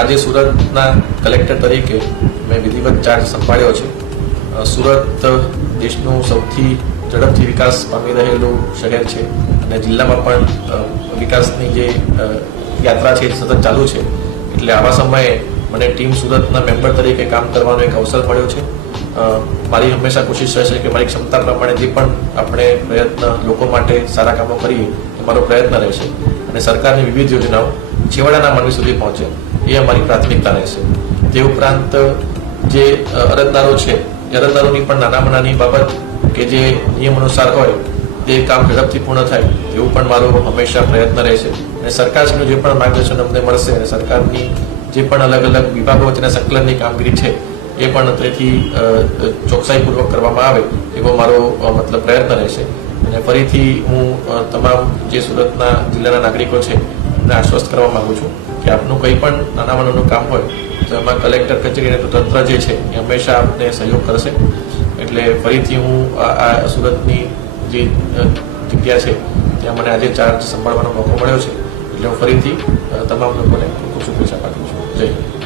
આજે સુરતના કલેક્ટર તરીકે મેં વિધિવત ચાર્જ સંભાળ્યો છે. સુરત દેશનું સૌથી ઝડપથી વિકાસ પામી રહેલું શહેર છે અને જિલ્લામાં પણ વિકાસની જે યાત્રા છે સતત ચાલુ છે. એટલે આવા સમયે મને ટીમ સુરતના મેમ્બર તરીકે કામ કરવાનો એક અવસર મળ્યો છે. મારી હંમેશા કોશિશ રહેશે કે મારી ક્ષમતા પ્રમાણે જે પણ આપણે પ્રયત્ન લોકો માટે સારા કામો કરીએ એ મારો પ્રયત્ન રહેશે અને સરકારની વિવિધ યોજનાઓ છેવાડાના માનવી સુધી પહોંચે એ અમારી પ્રાથમિકતા રહેશે. તે ઉપરાંત જે અરજદારો છે એ અરજદારોની પણ નાનામાં નાની બાબત કે જે નિયમ અનુસાર હોય તે કામ ઝડપથી પૂર્ણ થાય એવું પણ મારો હંમેશા પ્રયત્ન રહેશે. અને સરકારશ્રીનું જે પણ માર્ગદર્શન અમને મળશે અને સરકારની જે પણ અલગ અલગ વિભાગો વચ્ચેના સંકલનની કામગીરી છે એ પણ તેથી ચોકસાઈપૂર્વક કરવામાં આવે એવો મારો મતલબ પ્રયત્ન રહેશે. અને ફરીથી હું તમામ જે સુરતના જિલ્લાના નાગરિકો છે એમને આશ્વસ્ત કરવા માગું છું કે આપનું કંઈ પણ નાનામાં નાનું કામ હોય તો એમાં કલેક્ટર કચેરી અને તંત્ર જે છે એ હંમેશા આપને સહયોગ કરશે. એટલે ફરીથી હું આ સુરતની જે જગ્યા છે ત્યાં મને આજે ચાર્જ સંભાળવાનો મોકો મળ્યો છે એટલે હું ફરીથી તમામ લોકોને ખૂબ શુભેચ્છા પાઠવું છું. જય હિન્દ.